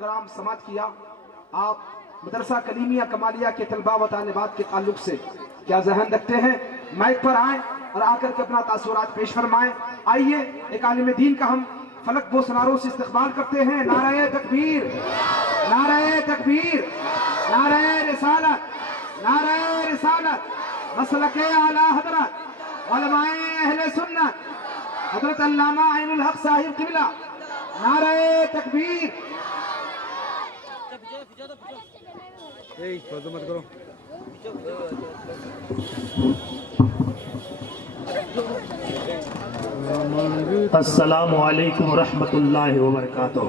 Programme سماعت کیا. آپ مدرسہ کلیمیہ کمالیہ کے طلباء و طالبات کے تعلق سے کیا ذہن رکھتے ہیں؟ مائک پر آئیں اور آ کر کے اپنا تاثرات پیش فرمائیں. آئیے ایک عالم دین کا ہم فلک بو سناروں سے استقبال کرتے ہیں. نعرہ تکبیر، نعرہ تکبیر، نعرہ رسالت، نعرہ رسالت. مسلک اعلی حضرت علماء اہل سنت حضرت علامہ عین الحق صاحب قبلہ. نعرہ تکبیر. مت کرو. السلام علیکم ورحمۃ اللہ وبرکاتہ.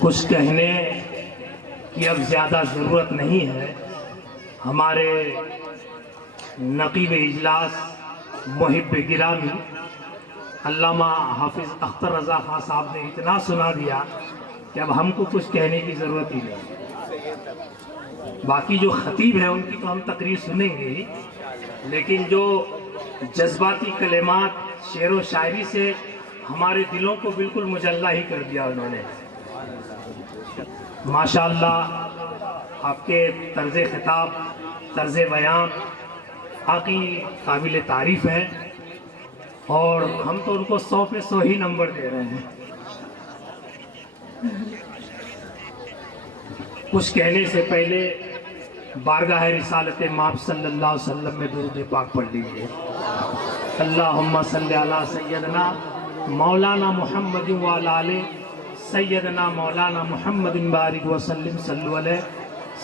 کچھ کہنے کی اب زیادہ ضرورت نہیں ہے. ہمارے نقیب اجلاس محب گرامی علامہ حافظ اختر رضا خان صاحب نے اتنا سنا دیا کہ اب ہم کو کچھ کہنے کی ضرورت ہی نہیں. باقی جو خطیب ہیں ان کی تو ہم تقریر سنیں گے ہی، لیکن جو جذباتی کلمات شعر و شاعری سے ہمارے دلوں کو بالکل مجلہ ہی کر دیا انہوں نے. ماشاءاللہ آپ کے طرز خطاب، طرز بیان واقعی قابل تعریف ہے، اور ہم تو ان کو 100 پہ 100 ہی نمبر دے رہے ہیں. کچھ کہنے سے پہلے بارگاہ رسالت مآب صلی اللہ علیہ وسلم میں درود پاک پڑھ لیجئے. اللہم صلی علی سیدنا مولانا محمد وعلی آلہ سیدنا مولانا محمد بارک وسلم صلو علیہ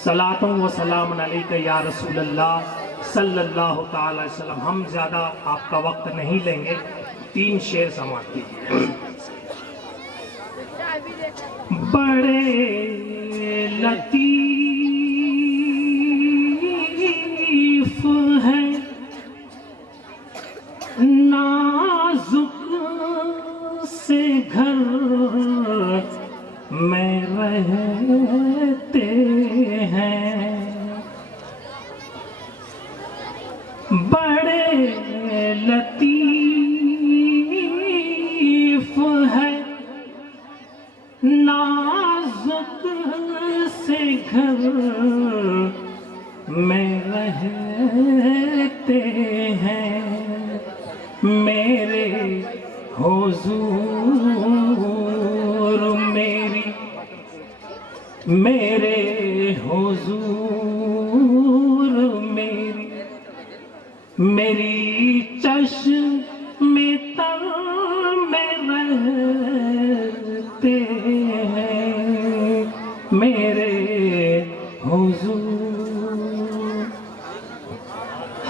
صلاۃ و سلام علیک یا رسول اللہ صلی اللہ تعالی وسلم. ہم زیادہ آپ کا وقت نہیں لیں گے، 3 شعر سماعت کیجیے. بڑے لطیف ہے نازک سے گھر میں رہتے ہیں، بڑے لطیف ہے نازک سے گھر میں رہتے ہیں، میرے حضور میرے حضور میری چشم تر میں رہتے ہیں، میرے حضور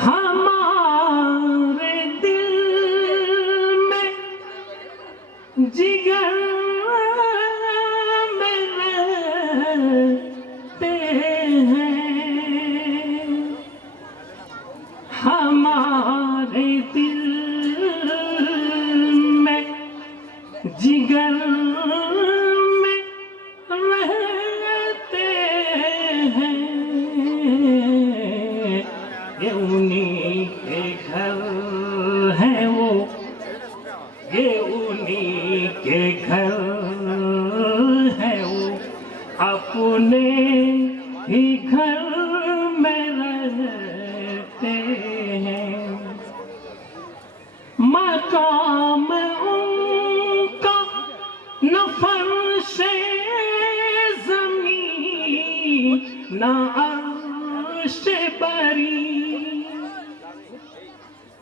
ہمارے دل میں جگر میں رہتے ہیں، ہمارے دل میں جگر میں رہتے ہیں، یہ انہی کے گھر ہیں وہ، یہ انہی کے گھر ہیں وہ، اپنے ہی گھر میں رہتے ہیں، مقام ان کا نہ فرش زمین نہ عرش بری،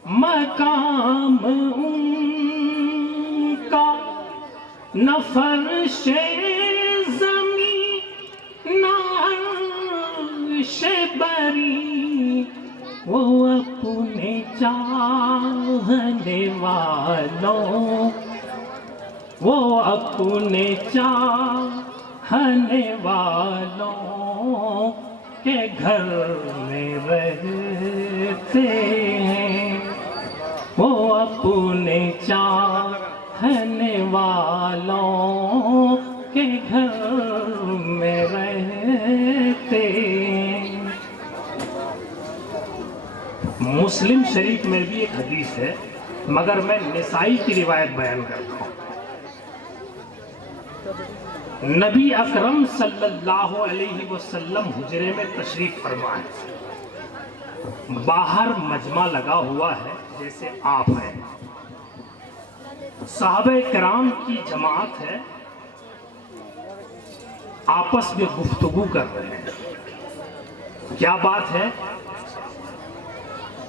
مقام ان کا نہ فرش زمین نہ عرش بری، وہ اپنے چاہنے والوں، وہ اپنے چاہنے والوں کے گھر میں رہتے ہیں، وہ اپنے چاہنے والوں کے گھر میں رہتے ہیں. मुस्लिम शरीफ में भी एक हदीस है, मगर मैं निसाई की रिवायत बयान करता हूँ। नबी अकरम सल्लल्लाहु अलैहि वसल्लम हुजरे में तशरीफ फरमाए, बाहर मजमा लगा हुआ है जैसे आप हैं, सहाबे किराम की जमात है, आपस में गुफ्तगू कर रहे हैं। क्या बात है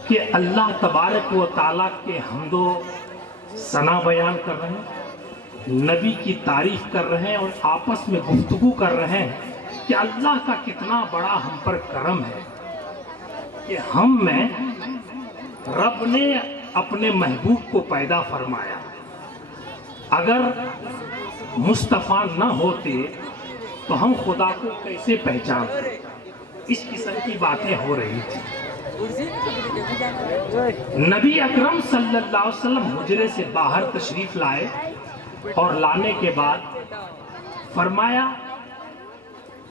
कि अल्लाह तबारक व ताला के हम्दो सना बयान कर रहे हैं, नबी की तारीफ कर रहे हैं और आपस में गुफ्तगू कर रहे हैं कि अल्लाह का कितना बड़ा हम पर करम है कि हम में रब ने अपने महबूब को पैदा फरमाया। अगर मुस्तफ़ा न होते तो हम खुदा को कैसे पहचानते? इस किस्म की बातें हो रही थी। नबी अकरम सल्लल्लाहु अलैहि वसल्लम हुजरे से बाहर तशरीफ लाए और लाने के बाद फरमाया,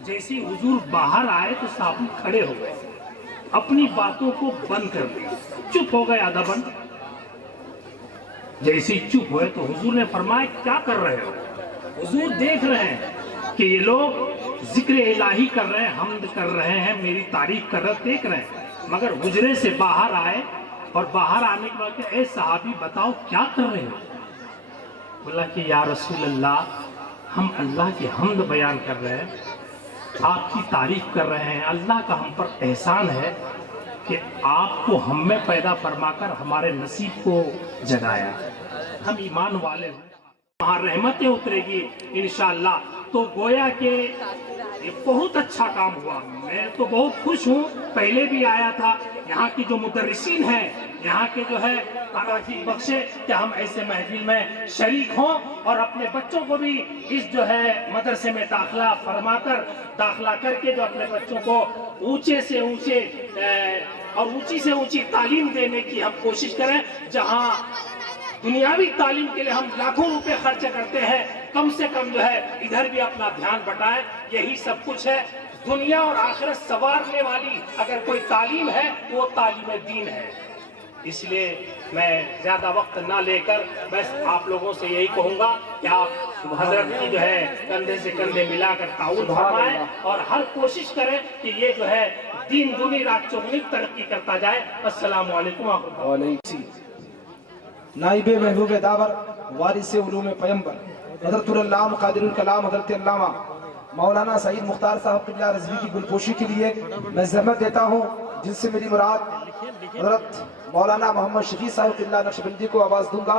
जैसे हुजूर बाहर आए तो साहब खड़े हो गए, अपनी बातों को बंद कर दिया, चुप हो गए आधा बंद। जैसे ही चुप हुए तो हुजूर ने फरमाया, क्या कर रहे हो? हुजूर देख रहे हैं कि ये लोग जिक्र इलाही कर रहे हैं, हम्द कर रहे हैं, मेरी तारीफ कर रहे हैं, देख रहे हैं। मगर हुजरे से बाहर आए और बाहर आने के बाद, ए सहाबी बताओ क्या कर रहे हो? बोला कि या रसूल अल्लाह, हम अल्लाह की हम्द बयान कर रहे हैं, आपकी तारीफ कर रहे हैं। अल्लाह का हम पर एहसान है कि आपको हम में पैदा फरमाकर हमारे नसीब को जगाया। हम ईमान वाले हैं, वहाँ रहमतें उतरेगी इंशाअल्लाह। तो गोया के ये बहुत अच्छा काम हुआ, मैं तो बहुत खुश हूँ। पहले भी आया था, यहाँ की जो मुदर्रिसीन हैं, यहाँ के जो है तौफीक बख्शे कि हम ऐसे महफिल में शरीक हों और अपने बच्चों को भी इस जो है मदरसे में दाखला करके जो अपने बच्चों को ऊंचे से ऊंचे और ऊंची से ऊंची तालीम देने की हम कोशिश करें। जहाँ दुनियावी तालीम के लिए हम लाखों रुपए खर्च करते हैं, कम से कम जो है इधर भी अपना ध्यान बटाएं। यही सब कुछ है। दुनिया और आखिरत संवारने वाली अगर कोई तालीम है वो तालीम दीन है। इसलिए मैं ज्यादा वक्त ना लेकर बस आप लोगों से यही कहूंगा कि आप हजरत की जो है कंधे से कंधे मिलाकर ताउन फरमाएं और हर कोशिश करें कि ये जो है दीन दुनी रात चौगुनी तरक्की करता जाए। अस्सलाम वालेकुम व रहमतुल्लाह। नाइबे महबूब दावर वारिस उलूम पैगंबर हज़रतुल क़ादिरुल कलाम हज़रत अल्लामा मौलाना सईद मुख्तार साहब क़िबला रिज़वी की गुलपोशी के लिए मैं ज़हमत देता हूँ, जिनसे मेरी मुराद हज़रत मौलाना मोहम्मद शफी साहब क़िबला नक्शबंदी को आवाज़ दूंगा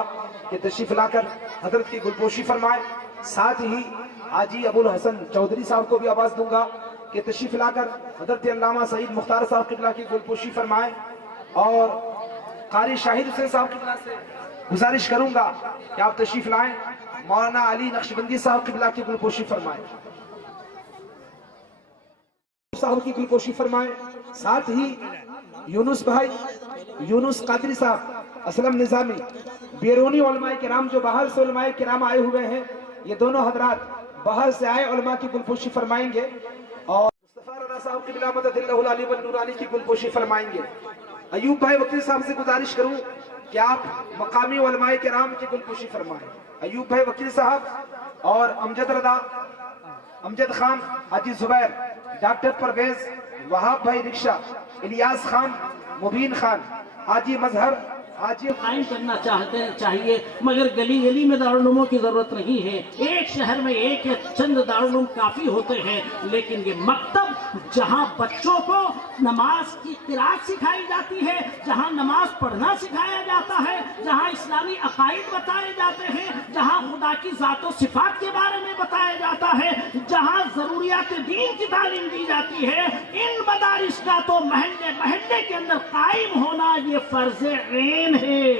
कि तशरीफ़ लाकर हज़रत की गुलपोशी फरमाए। साथ ही हाजी अबुल हसन चौधरी साहब को भी आवाज़ दूंगा कि तशरीफ़ लाकर हज़रत अल्लामा सईद मुख्तार साहब क़िबला की गुलपोशी फरमाए। और कारी शाहिद हुसैन साहब क़िबला से गुजारिश करूंगा कि आप तशरीफ लाएं, मौलाना अली नक्शबंदी साहब क़िबला की गुलपोशी फरमाएं, साहब की गुलपोशी फरमाएं। साथ ही यूनुस भाई यूनुस कादरी साहब, असलम निजामी, बेरूनी उलमाए किराम जो बाहर से उलमाए किराम आए हुए हैं, ये दोनों हजरात बाहर से आए उलमा की गुलपोशी फरमाएंगे और मुस्तफा रज़ा साहब क़िबला मददिल्लाहु अली व नूरानी की गुलपोशी फरमाएंगे। अयूब भाई वकील साहब से गुजारिश करूं कि आप मकामी उलमाए किराम की गुलपोशी फरमाएं। अयूब भाई वकील साहब और अमजद रदा, अमजद खान, हाजी जुबैर, डॉक्टर परवेज, वहाब भाई रिक्शा, इलियास खान, मुबीन खान, हाजी मजहर, हाजी कायम करना चाहिए, मगर गली गली में दारुलूमों की जरूरत नहीं है। एक शहर में एक या चंद दारुलूम काफी होते हैं, लेकिन ये मकतब जहाँ बच्चों को नमाज की किरात सिखाई जाती है, जहाँ नमाज पढ़ना सिखाया जाता है, जहाँ इस्लामी अकायद बताए जाते हैं, जहाँ खुदा की ज़ात सिफात के बारे में बताया जाता है, जहाँ ज़रूरियात दीन की तालीम दी जाती है, इन मदारिस का तो महल्ले महल्ले के अंदर कायम होना ये फर्ज ऐन है,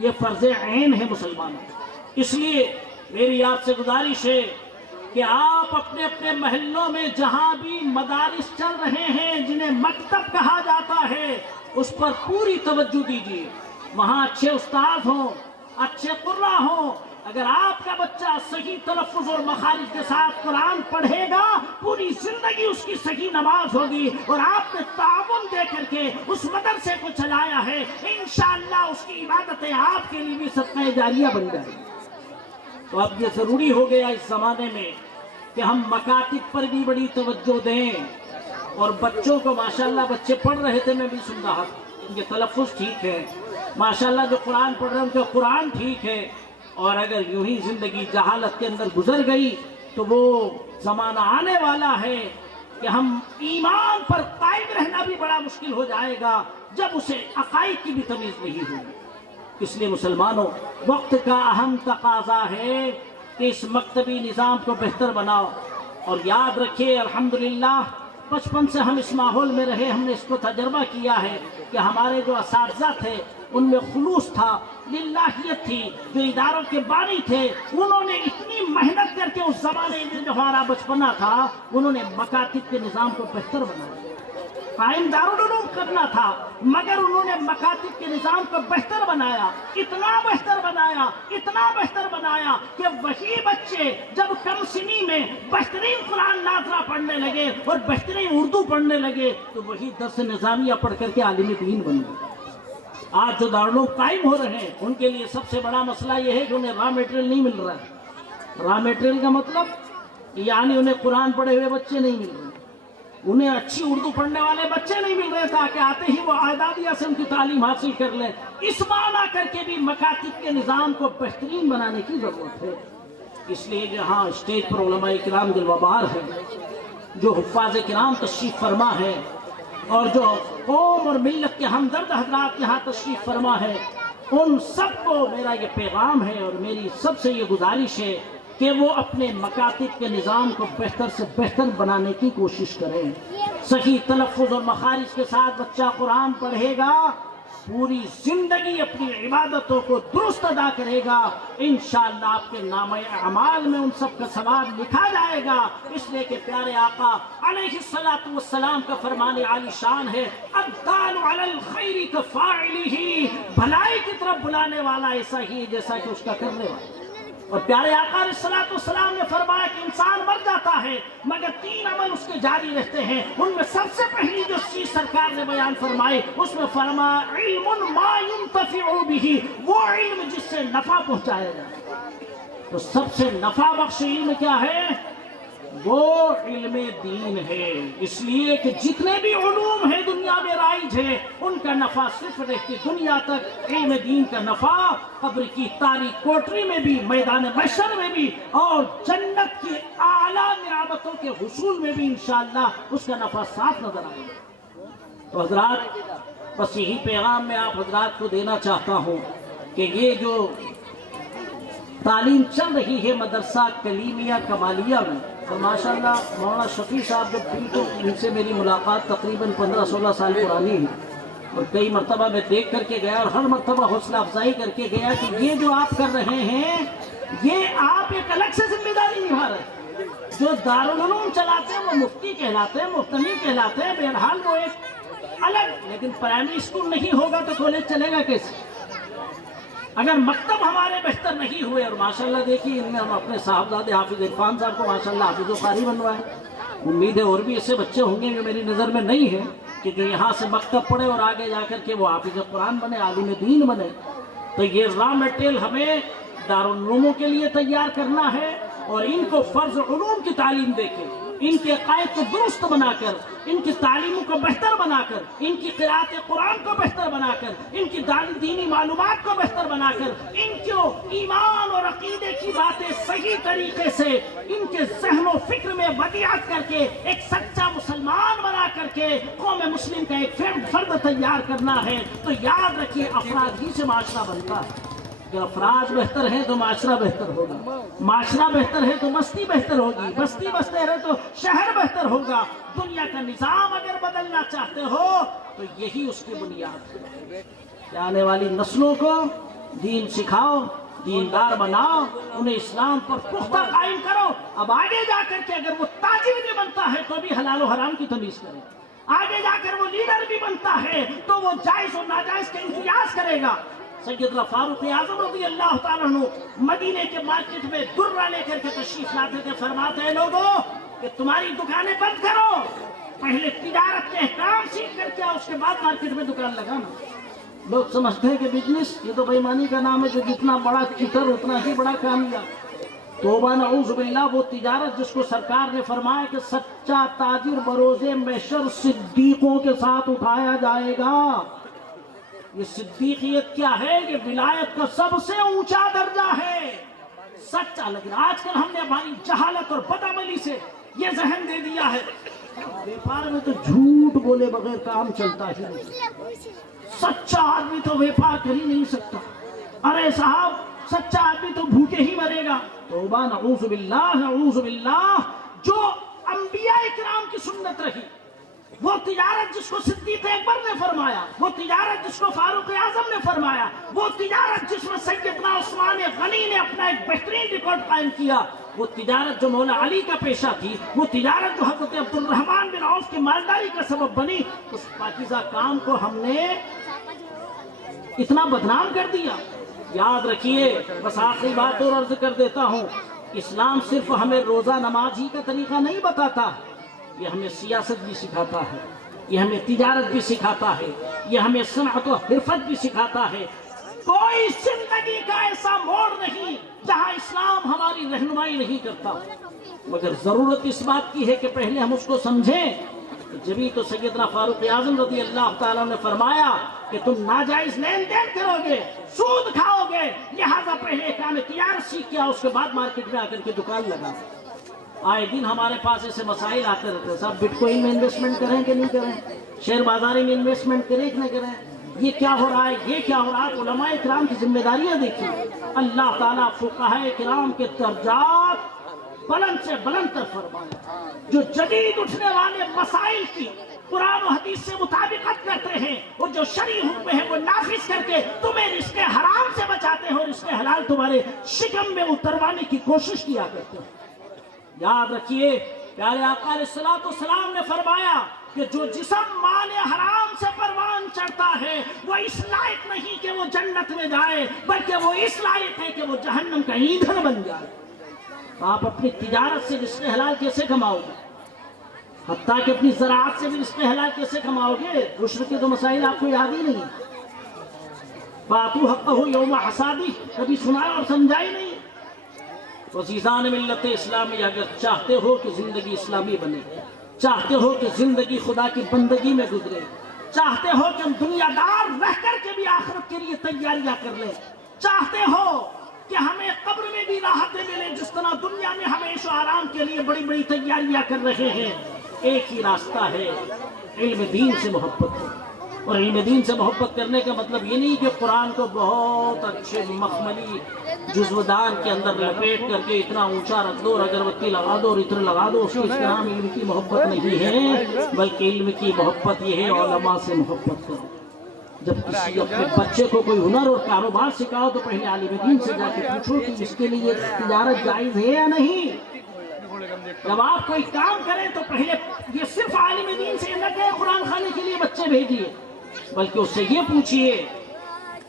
ये फर्ज ऐन है मुसलमानों। इसलिए मेरी आपसे गुजारिश है कि आप अपने अपने महल्लों में जहां भी मदारिस चल रहे हैं, जिन्हें मकतब कहा जाता है, उस पर पूरी तवज्जो दीजिए। वहां अच्छे उस्ताद हों, अच्छे कुर्रा हों, اگر آپ کا بچہ صحیح تلفظ اور مخارج کے ساتھ قرآن پڑھے گا پوری زندگی اس کی صحیح نماز ہوگی، اور آپ نے تعاون دے کر کے اس مدرسے کو چلایا ہے، انشاءاللہ اس کی عبادتیں آپ کے لیے بھی صدقہ جاریہ بن جائیں گی۔ تو اب یہ ضروری ہو گیا اس زمانے میں کہ ہم مکاتب پر بھی بڑی توجہ دیں، اور بچوں کو ماشاءاللہ بچے پڑھ رہے تھے، میں بھی سن رہا تھا، ان کے تلفظ ٹھیک ہے ماشاءاللہ، جو قرآن پڑھ رہے ہیں ان کا قرآن ٹھیک ہے، اور اگر یوں ہی زندگی جہالت کے اندر گزر گئی تو وہ زمانہ آنے والا ہے کہ ہم ایمان پر قائم رہنا بھی بڑا مشکل ہو جائے گا جب اسے عقائد کی بھی تمیز نہیں ہوگی۔ اس لیے مسلمانوں، وقت کا اہم تقاضا ہے کہ اس مکتبی نظام کو بہتر بناؤ، اور یاد رکھیے الحمدللہ بچپن سے ہم اس ماحول میں رہے، ہم نے اس کو تجربہ کیا ہے کہ ہمارے جو اساتذہ تھے ان میں خلوص تھا، للہیت تھی، جو اداروں کے بانی تھے انہوں نے اتنی محنت کر کے اس زمانے میں جو ہمارا بچپنا تھا انہوں نے مکاتب کے نظام کو بہتر بنایا، قائم دارالعلوم کرنا تھا مگر انہوں نے مکاتب کے نظام کو بہتر بنایا، اتنا بہتر بنایا، اتنا بہتر بنایا کہ وہی بچے جب کم سنی میں بہترین قرآن ناظرہ پڑھنے لگے اور بہترین اردو پڑھنے لگے تو وہی درس نظامیہ پڑھ کر کے عالم دین بن گئے۔ آج جو دارالعلوم قائم ہو رہے ہیں ان کے لیے سب سے بڑا مسئلہ یہ ہے کہ انہیں را میٹریل نہیں مل رہا ہے۔ را میٹریل کا مطلب یعنی انہیں قرآن پڑھے ہوئے بچے نہیں مل رہے، انہیں اچھی اردو پڑھنے والے بچے نہیں مل رہے تاکہ آتے ہی وہ اعدادیہ سے ان کی تعلیم حاصل کر لیں۔ اس معنی کر کے بھی مکاتب کے نظام کو بہترین بنانے کی ضرورت ہے۔ اس لیے جہاں اسٹیج پر علماء کرام جلوہ بار ہیں، جو حفاظ کرام تشریف فرما ہے، اور جو قوم اور ملت کے ہمدرد حضرات یہاں تشریف فرما ہے، ان سب کو میرا یہ پیغام ہے اور میری سب سے یہ گزارش ہے کہ وہ اپنے مکاتب کے نظام کو بہتر سے بہتر بنانے کی کوشش کریں۔ صحیح تلفظ اور مخارج کے ساتھ بچہ قرآن پڑھے گا، پوری زندگی اپنی عبادتوں کو درست ادا کرے گا، انشاءاللہ آپ کے نامہ اعمال میں ان سب کا ثواب لکھا جائے گا۔ اس لیے کہ پیارے آقا علیہ الصلوۃ والسلام کا فرمان عالی شان ہے، الدال علی الخیر کفاعلہ، بھلائی کی طرف بلانے والا ایسا ہی ہے جیسا کہ اس کا کرنے والا۔ اور پیارے آقا علیہ الصلوۃ والسلام نے فرمایا کہ انسان مر جاتا ہے مگر 3 عمل اس کے جاری رہتے ہیں، ان میں سب سے پہلی جو چیز سرکار نے بیان فرمائی اس میں فرمایا علم ما ينتفع به، وہ علم جس سے نفع پہنچایا جائے۔ تو سب سے نفع بخش علم کیا ہے؟ وہ علم دین ہے۔ اس لیے کہ جتنے بھی علوم ہیں دنیا میں رائج ہیں ان کا نفع صرف رہتی دنیا تک، علم دین کا نفع قبر کی تاریک کوٹری میں بھی، میدان محشر میں بھی، اور جنت کی اعلیٰ نعمتوں کے حصول میں بھی انشاءاللہ اس کا نفع صاف نظر آئے گا۔ تو حضرات بس یہی پیغام میں آپ حضرات کو دینا چاہتا ہوں کہ یہ جو تعلیم چل رہی ہے مدرسہ کلیمیہ کمالیہ میں، اور ماشاءاللہ مولانا شفیع صاحب جو بالکل ان سے میری ملاقات تقریباً 15-16 سال پرانی ہے، اور کئی مرتبہ میں دیکھ کر کے گیا اور ہر مرتبہ حوصلہ افزائی کر کے گیا کہ یہ جو آپ کر رہے ہیں یہ آپ ایک الگ سے ذمہ داری نبھا رہے ہیں۔ جو دارالعلوم چلاتے ہیں وہ مفتی کہلاتے ہیں، مفتمی کہلاتے ہیں، بہرحال وہ ایک الگ، لیکن پرائمری اسکول نہیں ہوگا تو کالج چلے گا کیسے؟ اگر مکتب ہمارے بہتر نہیں ہوئے، اور ماشاءاللہ دیکھیے ان میں ہم اپنے صاحبزادے حافظ عرفان صاحب کو ماشاءاللہ حافظ و قاری بنوائے، امید ہے اور بھی ایسے بچے ہوں گے جو میری نظر میں نہیں ہیں کہ جو یہاں سے مکتب پڑھے اور آگے جا کر کے وہ حافظ قرآن بنے، عالم دین بنے۔ تو یہ را میٹیریل ہمیں دارالعلوموں کے لیے تیار کرنا ہے، اور ان کو فرض علوم کی تعلیم دے کے، ان کے عقائد کو درست بنا کر، ان کی تعلیموں کو بہتر بنا کر، ان کی قراءت قرآن کو بہتر بنا کر، ان کی دینی معلومات کو بہتر بنا کر، ان کو ایمان اور عقیدے کی باتیں صحیح طریقے سے ان کے ذہن و فکر میں ودیعت کر کے ایک سچا مسلمان بنا کر کے قوم مسلم کا ایک فرد تیار کرنا ہے۔ تو یاد رکھیے افراد ہی سے معاشرہ بنتا ہے، اگر افراد بہتر ہیں تو معاشرہ بہتر ہوگا، معاشرہ بہتر ہے تو بستی بہتر ہوگی، بستی بہتر ہے تو شہر بہتر ہوگا۔ دنیا کا نظام اگر بدلنا چاہتے ہو تو یہی اس کی بنیاد ہے کہ آنے والی نسلوں کو دین سکھاؤ، دیندار بناؤ، انہیں اسلام پر پختہ قائم کرو۔ اب آگے جا کر کے اگر وہ تاجر بھی بنتا ہے تو بھی حلال و حرام کی تمیز کرے، آگے جا کر وہ لیڈر بھی بنتا ہے تو وہ جائز اور ناجائز کا امتیاز کرے گا۔ सैयदना फारूक आजम रज़ी अल्लाह ताला अन्हु मदीने के मार्केट में दुर्रा लेकर के तशरीफ लाते थे। फरमाते हैं लोगों कि तुम्हारी दुकानें बंद करो, पहले तिजारत के काम सीख करके आओ, उसके बाद मार्केट में दुकान लगाना। लोग समझते हैं कि बिजनेस ये तो बेईमानी का नाम है, जो जितना बड़ा चितर उतना ही बड़ा कामयाब। तौबा नऊज़ बिल्लाह, वो तिजारत जिसको सरकार ने फरमाया कि सच्चा ताजिर बरोज़े महशर सिद्दीकों के साथ उठाया जाएगा। ये सिद्दीकियत क्या है? ये विलायत का सबसे ऊंचा दर्जा है। सच्चा, लेकिन आजकल हमने हमारी जहालत और बदअमली से ये जहन दे दिया है, व्यापार में तो झूठ बोले बगैर काम चलता ही नहीं। सच्चा आदमी तो व्यापार कर ही नहीं सकता। अरे साहब, सच्चा आदमी तो भूखे ही मरेगा। तौबा नऊज़ बिल्लाह, नऊज़ बिल्लाह। जो अंबिया इकराम की सुन्नत रही, वो तिजारत जिसको सिद्दीक़ अकबर ने फरमाया, वो तिजारत जिसको फारूक आजम ने फरमाया, वो तिजारत जिसमें सैयदना उस्मान गनी ने अपना एक बेहतरीन रिकॉर्ड कायम किया, वो तिजारत जो मौला अली का पेशा थी, वो तिजारत जो हज़रत अब्दुल रहमान बिन औफ की मालदारी का सबब बनी, उस पाकीज़ा काम को हमने इतना बदनाम कर दिया। याद रखिए, बस आखिरी बात और अर्ज कर देता हूँ, इस्लाम सिर्फ हमें रोज़ा नमाज ही का तरीका नहीं बताता, ये हमें सियासत भी सिखाता है, ये हमें तिजारत भी सिखाता है, ये हमें सनअत और हिरफत भी सिखाता है। कोई जिंदगी का ऐसा मोड़ नहीं जहाँ इस्लाम हमारी रहनुमाई नहीं करता, मगर जरूरत इस बात की है कि पहले हम उसको समझें। जभी तो सैयदना फारूक आजम रज़ी अल्लाह ताला ने फरमाया कि तुम नाजायज लेन देन करोगे, सूद खाओगे, लिहाजा पहले काम तिजारत सीख के आओ, उसके बाद मार्केट में आकर के दुकान लगा। आए दिन हमारे पास ऐसे मसाइल आते रहते हैं, साहब बिटकॉइन में इन्वेस्टमेंट करें कि नहीं करें, शेयर बाजारी में इन्वेस्टमेंट करें कि नहीं करें, ये क्या हो रहा है, ये क्या हो रहा है। उलमा इकराम की जिम्मेदारियां देखिए, अल्लाह ताला फुक़हा इकराम के दर्जात बुलंद से बुलंद तर फरमाए। जो जदीद उठने वाले मसाइल की कुरान और हदीस से मुताबिकत करते हैं, और जो शरई हुक्म है वो नाफिज करके तुम्हें रिस्के हराम से बचाते हो, रिस्के हलाल तुम्हारे शिकम में उतरवाने की कोशिश किया करते हो। याद रखिए, प्यारे आका अलैहिस्सलाम ने फरमाया कि जो जिस्म माले हराम से परवान चढ़ता है, वो इस लायक नहीं कि वो जन्नत में जाए, बल्कि वो इस लायक है कि वो जहन्नम का ईंधन बन जाए। तो आप अपनी तिजारत से रिस्के हलाल कैसे कमाओगे? हत्ता कि अपनी ज़राअत से भी रिस्के हलाल कैसे कमाओगे? उश्र के तो मसाइल आपको याद ही नहीं। बातू हक़्क़हू यौम हसादी कभी सुनाया और समझा ही नहीं। तो अज़ीज़ान मिल्लत इस्लामी, अगर चाहते हो कि ज़िंदगी इस्लामी बने, चाहते हो कि ज़िंदगी खुदा की बंदगी में गुजरे, चाहते हो कि हम दुनियादार रह कर के भी आखिरत के लिए तैयारियां कर लें, चाहते हो कि हमें कब्र में भी राहतें मिले जिस तरह दुनिया में हम ऐशो आराम के लिए बड़ी बड़ी तैयारियां कर रहे हैं, एक ही रास्ता है, इल्म दीन से मोहब्बत करो। और इल्म दीन से मोहब्बत करने का मतलब ये नहीं कि कुरान को बहुत अच्छे मखमली जुज़्वदान के अंदर लपेट करके इतना ऊंचा रख दो और अगरबत्ती लगा दो और इत्र लगा दो, उसकी इसका नाम इल्म की मोहब्बत नहीं है, बल्कि इल्म की मोहब्बत ये है उलमा से मोहब्बत करो। जब किसी अपने बच्चे को कोई हुनर और कारोबार सिखाओ तो पहले आलिम दीन से जाके पूछो कि इसके लिए तिजारत जायज़ है या नहीं। जब आप कोई काम करें तो पहले ये सिर्फ आलिम दीन से न कहे कुरान खाने के लिए बच्चे भेजिए, बल्कि उससे ये पूछिए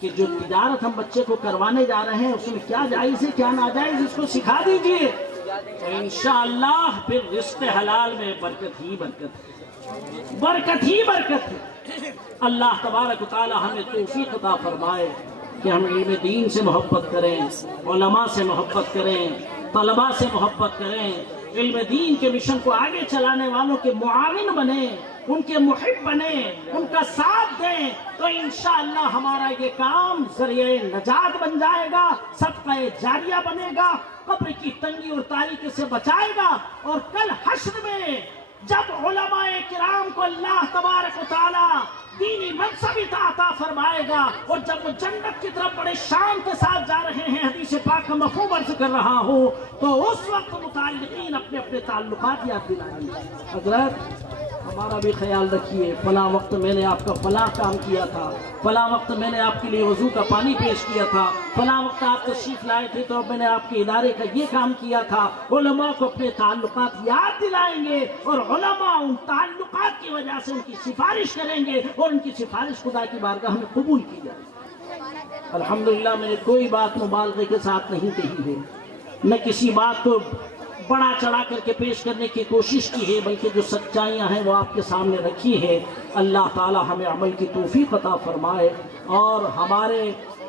कि जो तिजारत हम बच्चे को करवाने जा रहे हैं उसमें क्या जायज़ है क्या नाजायज़, इसको सिखा दीजिए, तो इंशाअल्लाह फिर रिज़्क़ हलाल में बरकत ही बरकत है, बरकत ही बरकत है। अल्लाह तबारक व तआला हमें तौफीक अता फरमाए कि हम इल्म दीन से मोहब्बत करें, उलमा से मोहब्बत करें, तलबा से मोहब्बत करें, इल्म दीन के मिशन को आगे चलाने वालों के मुआविन बने, उनके मुहिब बने, उनका साथ दें, तो इंशाअल्लाह हमारा ये काम ज़रिए नजात बन जाएगा, सदका जारिया बनेगा, कब्र की तंगी और तारीकी से बचाएगा। और कल हश्र में जब उलमाए किराम को अल्लाह तबारक व तआला दीनी मनसब अता फरमाएगा और जब वो जन्नत की तरफ बड़े शान के साथ जा रहे हैं, हदीस पाक का मफ़हूम अर्ज़ कर रहा हूँ, तो उस वक्त मुताल्लिक़ीन अपने अपने ताल्लुकात याद दिलाएंगे। हज़रत हमारा भी ख्याल रखिए, फला वक्त मैंने आपका फला काम किया था, फला वक्त मैंने आपके लिए वज़ू का पानी पेश किया था, फला वक्त आप तशरीफ़ लाए थे तो मैंने आपके इदारे का ये काम किया था। उलमा को अपने ताल्लुकात याद दिलाएंगे और उलमा उन ताल्लुकात की वजह से उनकी सिफारिश करेंगे और उनकी सिफारिश खुदा की बारगाह में कबूल की जाएगी। अल्हम्दुलिल्लाह मैंने कोई बात मुबालगे के साथ नहीं कही है, न किसी बात को बड़ा चढ़ा करके पेश करने की कोशिश की है, बल्कि जो सच्चाइयाँ हैं वो आपके सामने रखी है। अल्लाह ताला हमें अमल की तौफीक अता फरमाए और हमारे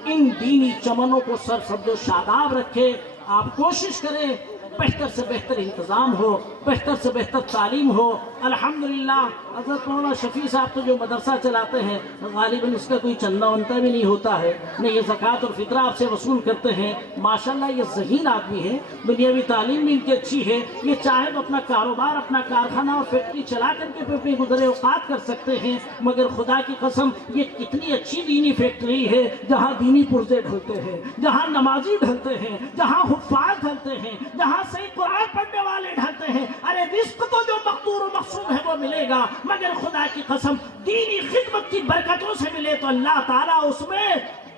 इन दीनी चमनों को सरसब्दो शादाब रखे। आप कोशिश करें बेहतर से बेहतर इंतज़ाम हो, बेहतर से बेहतर तालीम हो। अल्हम्दुलिल्लाह हज़रत मौलाना शफ़ी साहब तो जो मदरसा चलाते हैं गालिबन इसका कोई चंदा वंता भी नहीं होता है, न ये ज़कात और फितरा आपसे वसूल करते हैं। माशाल्लाह ये ज़हीन आदमी है, दुनियावी तालीम भी इनकी अच्छी है। ये चाहे तो अपना कारोबार, अपना कारखाना और फैक्ट्री चला करके भी अपने गुज़रे औक़ात कर सकते हैं, मगर खुदा की कसम ये कितनी अच्छी दीनी फैक्ट्री है जहाँ दीनी पुर्जे ढलते हैं, जहाँ नमाजी ढलते हैं, जहाँ हुफ़ाज़ ढलते हैं, जहाँ सही कुरान पढ़ने वाले ढलते हैं। अरे रिस्क तो जो मक़दूर और मक़सूद है वो मिलेगा, मगर खुदा की कसम दीनी खिदमत की बरकतों से मिले तो अल्लाह ताला उसमें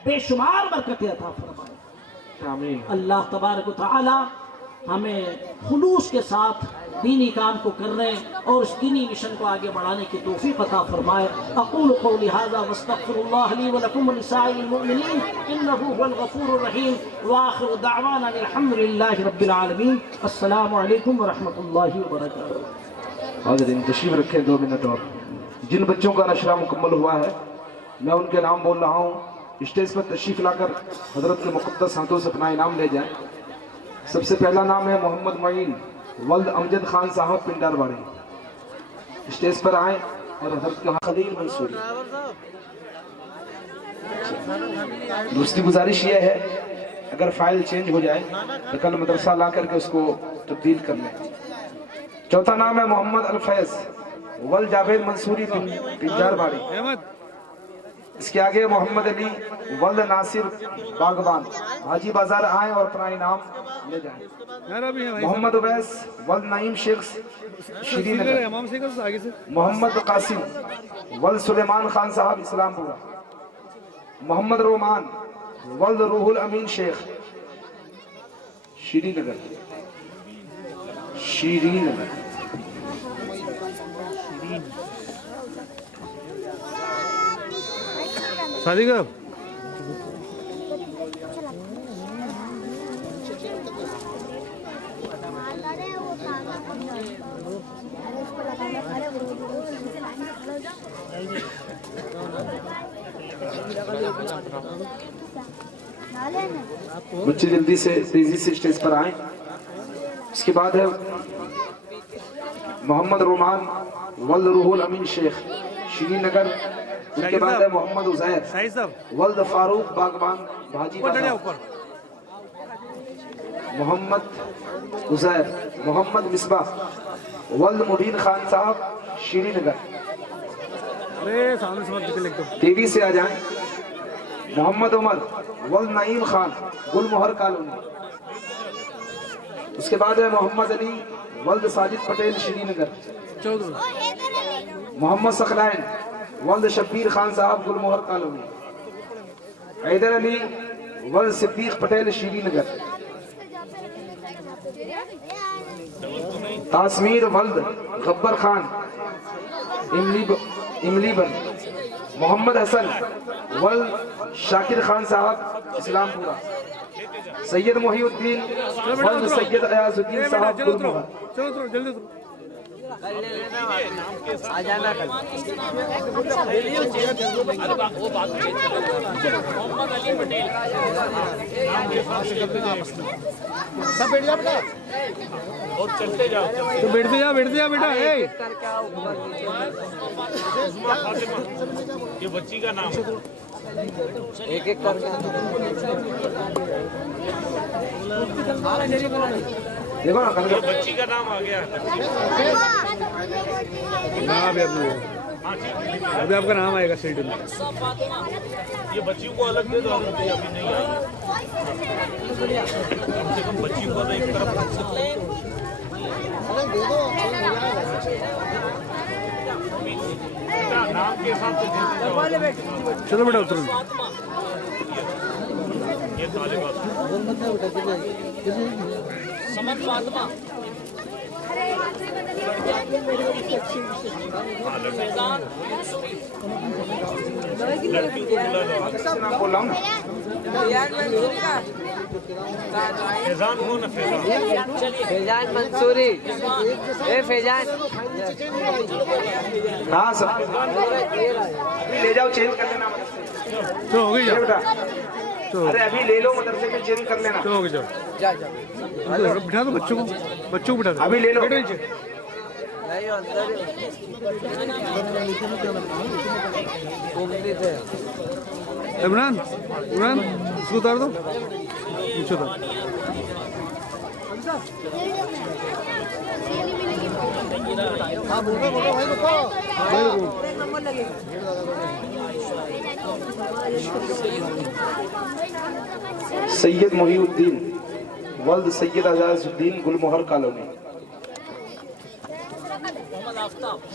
बेशुमार बरकतें अता फरमाए। आमीन। अल्लाह तबारक व तआला हमें खुलूस के साथ दीनी काम को करने और इस दीनी मिशन को आगे बढ़ाने की तौफीक अता फरमाए। अक़ूलु क़ौली हाज़ा वस्तग़फ़िरुल्लाह ली व लकुम व लिसाइरिल मुअमिनीन इन्नहु हुवल गफ़ूरुर रहीम व आख़िरु दअवाना अल्हम्दुलिल्लाहि रब्बिल आलमीन। अस्सलामु अलैकुम व रहमतुल्लाहि व बरकातुहू। हाज़रीन तशरीफ रखें 2 मिनट और। जिन बच्चों का नशरा मुकम्मल हुआ है मैं उनके नाम बोल रहा हूँ, स्टेज पर तशरीफ लाकर हज़रत के मुक़द्दस हाथों से अपना इनाम ले जाएं। सबसे पहला नाम है मोहम्मद मईन वल्द अमजद खान साहब पिंडारवाड़ी। स्टेज पर आए और हज़रत के खलील मंसूरी। दूसरी गुजारिश ये है अगर फाइल चेंज हो जाए तो कल मदरसा ला करके उसको तब्दील कर लें। चौथा नाम है मोहम्मद अल-फैज़ वल जावेद मंसूरी पिंजारवाड़ी। इसके आगे मोहम्मद अली वल्द नासिर बागबान। हाजी बाजार आए और अपना इनाम ले जाएं। मोहम्मद उवैस वल्द नईम शेख श्रीनगर। मोहम्मद कासिम वल्द सुलेमान खान साहब इस्लामपुरा। मोहम्मद रोमान वल्द रूहुल अमीन शेख श्रीनगर। शादी कब? बच्चे जल्दी से तेजी से स्टेज पर आए। इसके बाद है मोहम्मद रोमान वल्द रूहुल अमीन शेख श्रीनगर। उसके बाद है मोहम्मद उज़ैर वल्द फारूक बागबान भाजी बाजार। मोहम्मद उज़ैर मोहम्मद मिसबाह वल्द मुबीन खान साहब श्रीनगर। तेजी से आ जाएं। मोहम्मद उमर वल्द नईम खान गुलमोहर कॉलोनी। उसके बाद है मोहम्मद अली वल्द साजिद पटेल श्रीनगर। मोहम्मद सकलैन वल्द शब्बीर खान साहब गुलमोहर कॉलोनी। हैदर अली वल्द सिद्दीक पटेल श्रीनगर। तासमीर वल्द गब्बर खान इमलीबन। मोहम्मद हसन वल्द शाकिर खान साहब इस्लामपुरा। सैयद मोहिउद्दीन वल्द सैयद अयाजुद्दीन साहब गुलमोहर। सब बैठ जा बेटा और चलते जाओ। तो बैठते जा बेटा। ये बच्ची का नाम एक एक करके देखो ना कल बच्ची का नाम आ गया। अभी आपका नाम आएगा शेड्यूल में। ये बच्चियों को अलग दे दो, अभी नहीं आई। कम से कम बच्चियों को तो एक तरफ रख सकते हैं। नाम के हिसाब से चलो बेटा उतरो। ये तालिबान लड़कियों को बुला लो। बोल रहा हूँ ना। फैजान हो ना फैजान। फैजान मंसूरी, ए फैजान, हाँ सब अभी ले जाओ, चेंज कर लेना मदरसे। तो हो गई ये जाओ, बेटा, अरे अभी ले लो मदरसे में, चेंज कर लेना। तो हो गई जाओ। जा जा, बिठा दो बच्चों को बिठा दो। अभी ले लो। बैठो नीचे। नहीं अंदर थे। इमरान, इमरान इसको उतार दो, नीचे उतार। सैयद मोहिउद्दीन वल्द सैयद अजाजुद्दीन गुलमोहर कॉलोनी।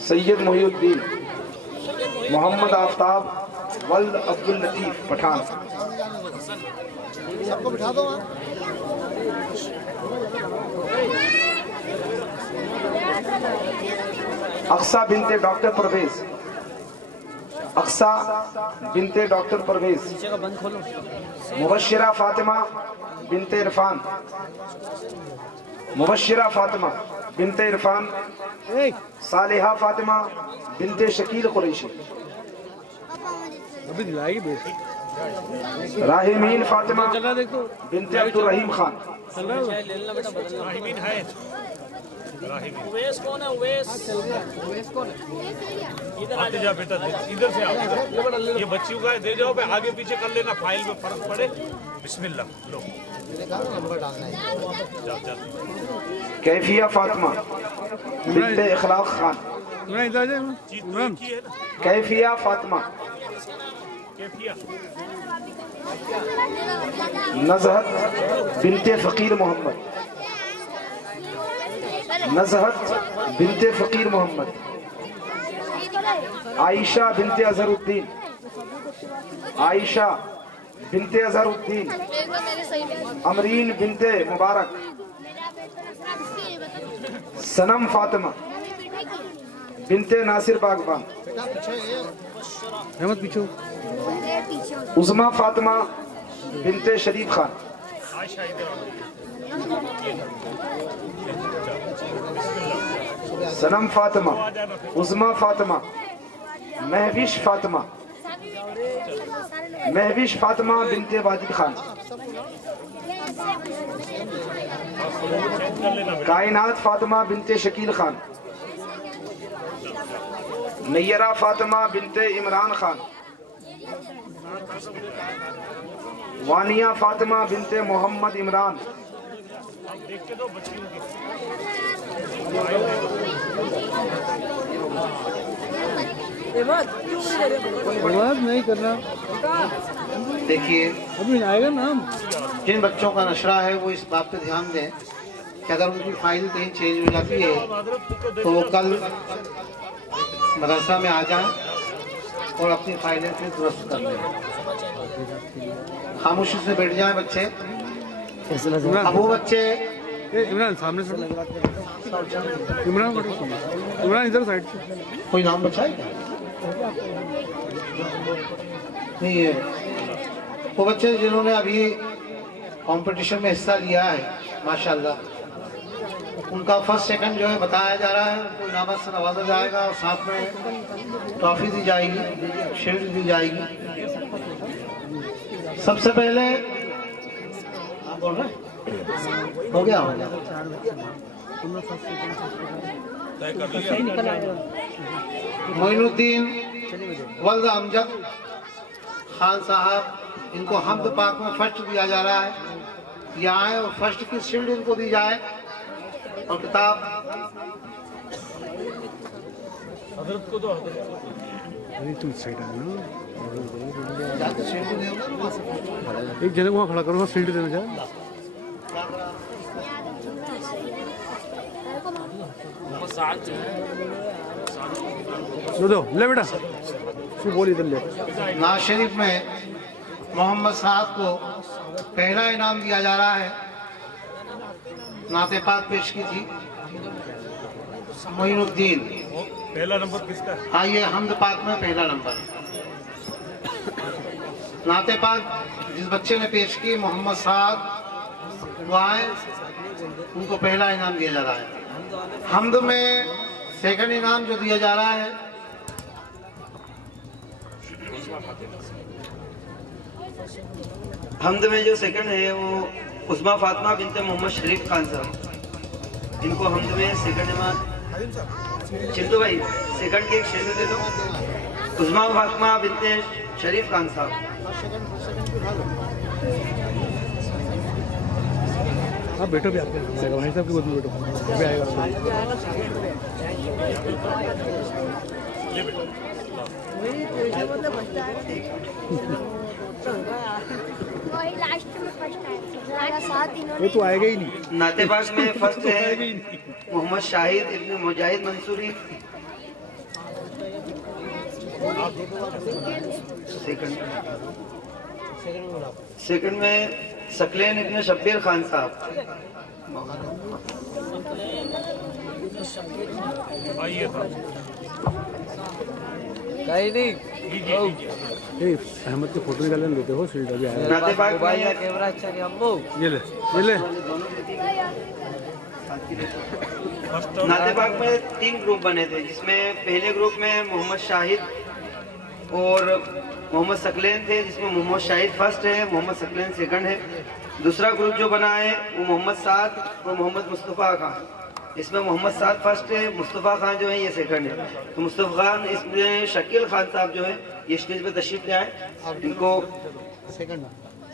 सैयद मोहिउद्दीन मोहम्मद आफ्ताब वल्द अब्दुल लतीफ पठान। सबको बिठा दो। अक्सा बिनते डॉक्टर परवेज, अक्सा बिनते डॉक्टर परवेज। मुबश्शिरा फातिमा बिनते इरफान, मुबश्शिरा फातिमा बिनते इरफान। सालिहा फातिमा बिनते शकील कुरैशी। अभी दिलाएगी बेटी। राहिमीन फातिमा चल रहा देख तो, बिनते अब्दुल रहीम खान। चल रहा है। राहिमीन है। उवैस कौन है? उवैस आते जा बेटा, इधर से आओ। ये बच्चियों का है, दे जाओ, भाई आगे पीछे कर लेना, फाइल में फर्क पड़े। बिस्मिल्लाह लो। जाओ जाओ। कैफिया फातिमा बिनते इखलाक खान। इमरान इधर आ जा। चीज तो इमरान एक ही है ना। कैफिया फातिमा कैफिया नजहत बिनते फकीर मोहम्मद, नजहत बिनते फकीर मोहम्मद। आयशा बिनते अजहरुद्दीन, आयशा बिनते अजहरुद्दीन। अमरीन बिनते मुबारक। सनम फातिमा बिनते नासिर बागबान। रहमत पीछे। उज़मा फातिमा बिनते शरीफ खान। आयशा इधर सनम फातिमा, उज़मा फातिमा, महविश फातिमा, महविश फातिमा बिनते वाजिद खान। कायनात फातिमा बिनते शकील खान। नैयरा फातिमा बिनते इमरान खान। वानिया फातिमा बिनते मोहम्मद इमरान। देखते दो बच्चियों की। आवाज नहीं करना। देखिए, अभी आएगा नाम। जिन बच्चों का नशरा है वो इस बात पे ध्यान दें कि अगर उनकी फाइल कहीं चेंज हो जाती है तो वो कल मदरसा में आ जाएं और अपनी फाइलें फिर दुरुस्त कर लें। खामोशी से बैठ जाएं बच्चे। अब वो बच्चे इमरान सामने से। इमरान इमरान इधर साइड से। कोई नाम बचाएगा नहीं है। वो बच्चे जिन्होंने अभी कंपटीशन में हिस्सा लिया है माशाल्लाह, उनका फर्स्ट सेकंड जो है बताया जा रहा है, उनको इनामत से नवाजा जाएगा और साथ में ट्रॉफी दी जाएगी, शील्ड दी जाएगी। सबसे पहले आप बोल रहे हैं? हो गया तय कर लिया। मोइनुद्दीन वल्द अमजद खान साहब, इनको हमद पाक में फर्स्ट दिया जा रहा है। ये आए और फर्स्ट की शील्ड इनको दी जाए और किताब। हजरत को दो, हजरत को। अरे तुम साइड आ ना। शील्ड दे दो। एक जगह वहाँ खड़ा करो, फील्ड देना चाहे। दो ले बेटा, तू बोल इधर ले। नाज शरीफ में मोहम्मद साहब को पहला इनाम दिया जा रहा है। नाते पाक पेश की थी मोइनुद्दीन। पहला नंबर किसका है? आइए हमद पाक में पहला नंबर। नाते पाक जिस बच्चे ने पेश की मोहम्मद साद वो आए, उनको पहला इनाम दिया जा रहा है। हमद में सेकंड इनाम जो दिया जा रहा है हमद में जो सेकंड है वो उस्मा फातिमा बिनते मोहम्मद शरीफ खान साहब, इनको हमद में सेकंड इनाम। चिंटू भाई सेकंड के एक शेर दे दो। उस्मा फातिमा बिनते शरीफ खान साहब। हाँ बेटो भी आपके आएगा, भाई साहब की गोद में बेटो भी आएगा। वही लास्ट में फर्स्ट आया, हमारा साथ इन्होंने। वो तो आएगा ही नहीं। नाते पाक में फर्स्ट है मोहम्मद शाहिद इब्न मुजाहिद मंसूरी। सेकंड में सकलेन इब्न शब्बीर खान साहब। आइए साहब, कहीं नहीं ए, अहमद की फोटो निकालने लेते हो, शील्ड अभी आया। नाते पाक मोबाइल का में कैमरा अच्छा नहीं अम्मू। ये ले ये ले। नाते पाक में 3 ग्रुप बने थे, जिसमें पहले ग्रुप में मोहम्मद शाहिद और मोहम्मद सकलेन थे, जिसमें मोहम्मद शाहिद फर्स्ट है, मोहम्मद सकलेन सेकंड है। दूसरा ग्रुप जो बना है वो मोहम्मद साद और मोहम्मद मुस्तफ़ा खान, इसमें मोहम्मद साद फर्स्ट है, मुस्तफ़ा खान जो है ये सेकंड है। तो मुस्तफ़ा खान, इसमें शकील खान साहब जो है ये स्टेज पे तशरीफ ले आए, इनको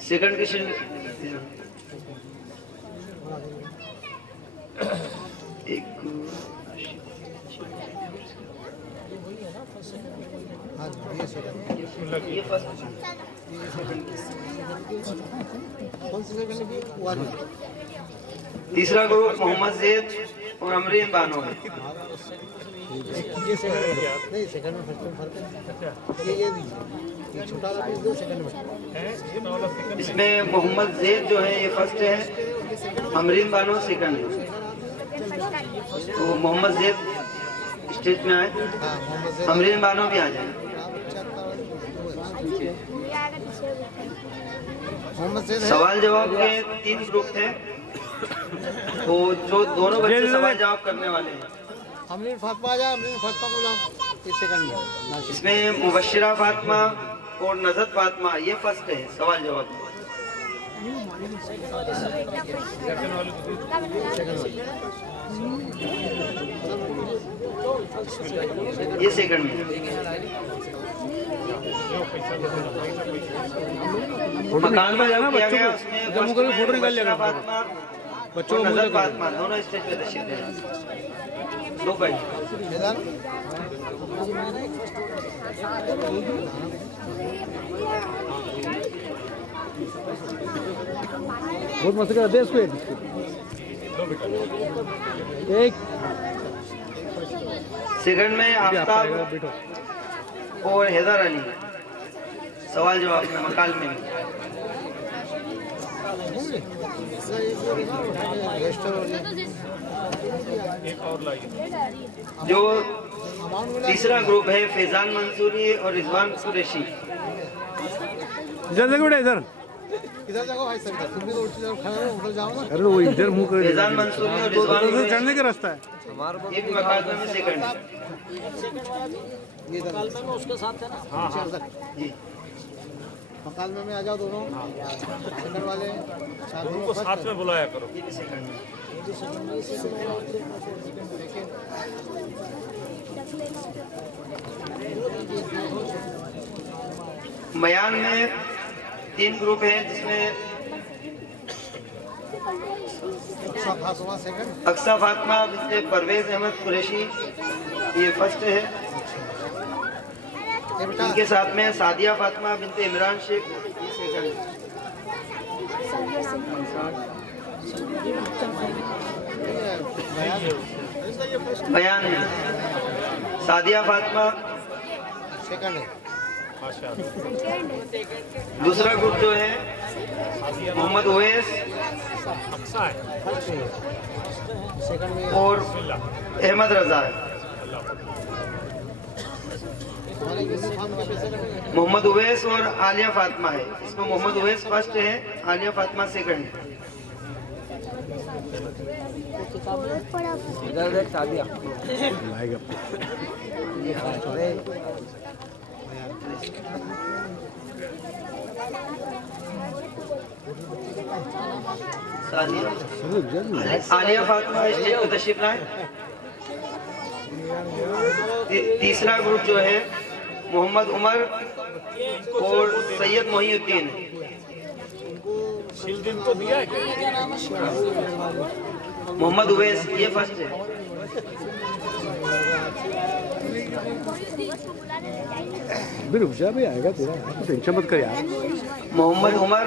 सेकंड के शील्ड एक ये फर्स्ट। तीसरा ग्रुप मोहम्मद जैद और अमरीन बानो है। इसमें मोहम्मद जैद जो है ये फर्स्ट है, अमरीन बानो सेकंड है। तो मोहम्मद जैद स्टेज में आए, अमरीन बानो भी आ जाए। सवाल जवाब के 3 ग्रुप थे, तो जो दोनों बच्चे सवाल जवाब करने वाले हैं, अमरीन फातिमा आ जाए, अमरीन फातिमा को लाओ इस सेकंड में। इसमें मुबश्शिरा फातिमा और नज़रत फातिमा ये फर्स्ट है सवाल जवाब। ये सेकंड में। मकान में जब किया गया उसमें जम्मू का भी फोटो निकाल लिया फातिमा बच्चों और को नज़रत फातिमा दोनों स्टेज पे तशरीफ ले आए। दो भाई बहुत मस्त कर दे इसको एक सेकंड में आफ्ताब बेटो। और हैदर अली सवाल जवाब में मकाल में। एक और लाइए। जो तीसरा ग्रुप है फैजान मंसूरी और रिजवान कुरैशी। इधर देखो बेटा, इधर इधर देखो भाई साहब, तुम भी तो उधर जाओ ना। अरे वो इधर मुंह कर फैजान मंसूरी और रिजवान उधर कुरैशी चढ़ने का रास्ता है। ये भी मकाल में सेकंड है। उसके साथ है ना। जी मकाल में आ जाओ दोनों सेकंड वाले। उनको साथ में बुलाया करो। ये भी सेकंड है। बयान में 3 ग्रुप है, जिसमें अक्सा फातिमा बिनते परवेज अहमद कुरैशी ये फर्स्ट है। इनके साथ में सादिया फातिमा बिनते इमरान शेख ये सेकंड है। बयान में सादिया फातिमा सेकंड है। दूसरा ग्रुप जो है मोहम्मद उवैस और अहमद रजा है। मोहम्मद उवैस और आलिया फातिमा है। इसमें मोहम्मद उवैस फर्स्ट है, आलिया फातिमा सेकंड है। इधर देख शादिया आलिया फातिमा स्टेज पर तशरीफ लाए। तीसरा ग्रुप जो है मोहम्मद उमर और सैयद मोहिउद्दीन है। शील्ड इनको दिया है क्या? मोहम्मद उवैस ये फर्स्ट है। रुक जा, अभी आएगा तेरा, टेंशन मत कर यार, मोहम्मद उमर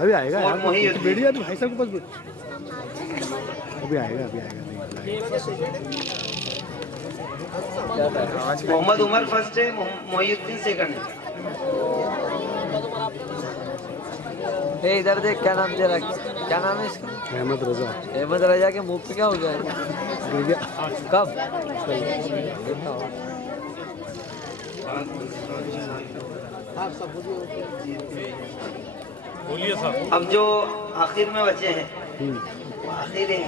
अभी आएगा और यार, मोहिउद्दीन। बैठ जा तू भाई साहब के पास बैठ, अभी आएगा मोहम्मद उमर फर्स्ट है, मोहिउद्दीन सेकंड है। ए इधर देख, क्या नाम तेरा, क्या नाम है इसका? अहमद रजा अहमद रजा के मुंह पे क्या हो गया है? गिर गया। कब? बोलिए साहब। अब जो आखिर में बचे हैं वो आखिर हैं,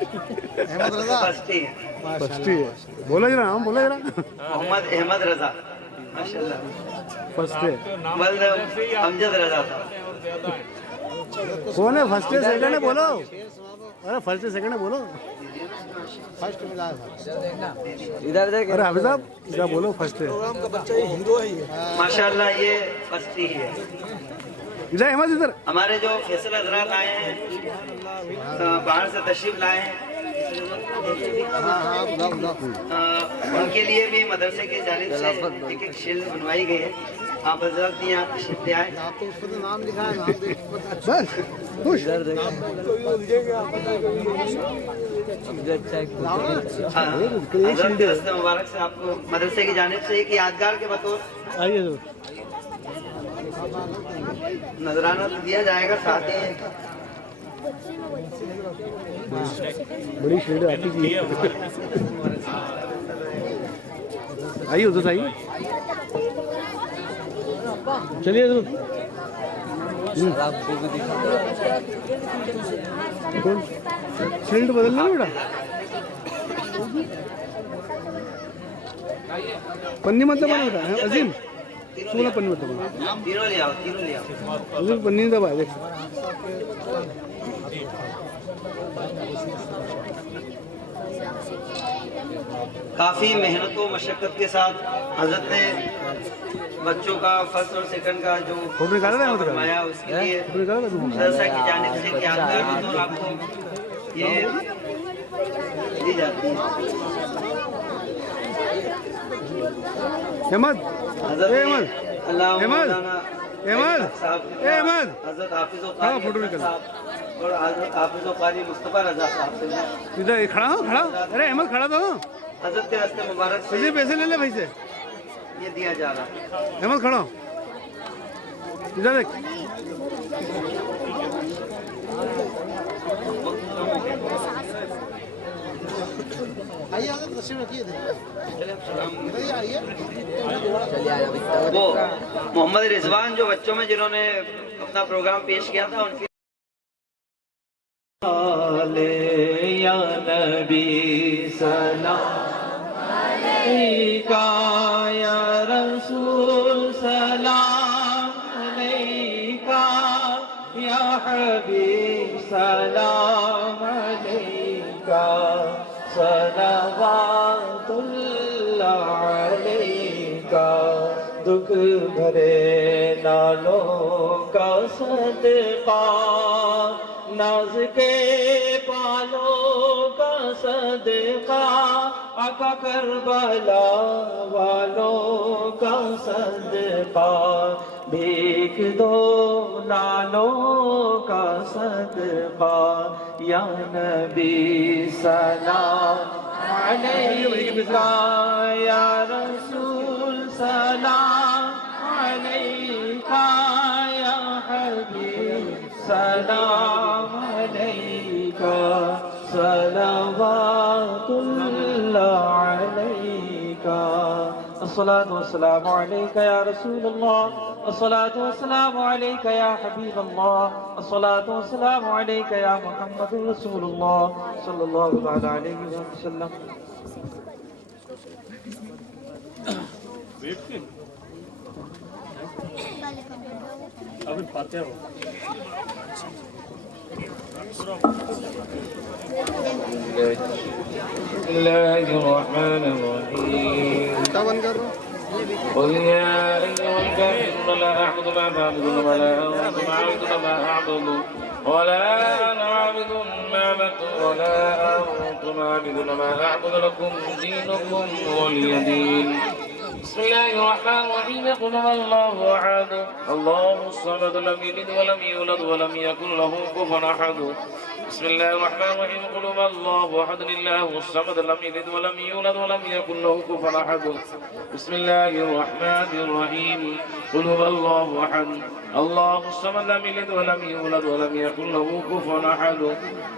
अहमद रजा फर्स्ट ही है। फर्स्ट ही है, बोला जरा, हम बोला जरा, मोहम्मद अहमद रजा माशाल्लाह। फर्स्ट है। बल्द अमजद रजा था। कौन है फर्स्ट है सेकंड है बोलो, अरे फर्स्ट है सेकंड है बोलो, फर्स्ट मिला था। इधर देख, अरे हाफिज साहब क्या बोलो, फर्स्ट है। माशाल्लाह ये फर्स्ट ही है। इधर अहमद इधर, हमारे जो फैसल हजरात आए हैं बाहर से तशरीफ लाए हैं, उनके लिए भी मदरसे की जानिब से एक एक शील्ड बनवाई गई है। आप हजरत भी यहाँ तशरीफ ले आए। आप तो उस पर नाम लिखा है, नाम देख बस खुश। इधर देख, हजरत के रस्ते मुबारक से आपको मदरसे की जानिब से एक यादगार के बतौर आइए तो नजराना दिया जाएगा। साथ ही बड़ी शील्ड आती की, आइए उधर आइए, चलिए तो आपको भी दिखा। शील्ड बदल लो बेटा, पन्नी मतलब बना बेटा, अजीम सोना पन्नी मतलब बना, तीनों ले आओ, तीनों ले आओ। अजीम पन्नी दबा देख, काफी मेहनत और मशक्कत के साथ हजरत ने बच्चों का फर्स्ट और सेकंड का जो फोटो निकाला था, फरमाया उसके लिए फोटो निकाला था तुम, मदरसा की जानिब से एक यादगार के तौर आपको ये दी जाती है। अहमद हजरत अहमद अल्लाह अहमद, मौलाना अहमद, साहब अहमद, हजरत हाफिज हाँ, फोटो निकालो। और हजरत हाफिज कारी मुस्तफा रजा साहब से इधर खड़ा हो, खड़ा, अरे अहमद खड़ा तो हो, हजरत के रास्ते मुबारक से ऐसे पैसे ले ले भाई से, ये दिया जा रहा है। अहमद खड़ा हो, इधर देख, आइए आगे तशरीफ रखिए, आइए। वो मोहम्मद रिजवान जो बच्चों में जिन्होंने अपना प्रोग्राम पेश किया था उनकी या नबी सलाम अलैका या रसूल सलाम अलैका या हबीब सलाम अलैका सलावतुल्लाह अलैका दुख भरे नालों का सदका नाज के पालों का सदका आका करबला वालों का सदका भीख दो लालों का सदका या नबी सलाम अलैका या रसूल सलाम अलैका या सलाम अलैका सलावतुल्लाह अलैका अस्सलातु वस्सलामु अलैका या रसूलल्लाह अस्सलातु वस्सलामु अलैका या हबीबल्लाह अस्सलातु वस्सलामु अलैका या मुहम्मदुर रसूलुल्लाह सल्लल्लाहु तआला अलैहि वसल्लम। अभी फातिहा हो बिस्मिल्लाहिर्रहमानिर्रहीम قل يا أيها الكافرون لا أعبد ما تعبدون ولا أنتم عابدون ما أعبد ولا أنا عابد ما عبدتم ولا أنتم عابدون ما أعبد لكم دينكم ولي دين. بسم الله الرحمن الرحيم قل هو الله أحد الله الصمد لم يلد ولم يولد ولم يكن له كفوا أحد. بسم الله الرحمن الرحيم قل هو الله أحد الله الصمد لم يلد ولم يولد ولم يكن له كفوا أحد. بسم الله الرحمن الرحيم قل هو الله أحد الله الصمد لم يلد ولم يولد ولم يكن له كفوا أحد.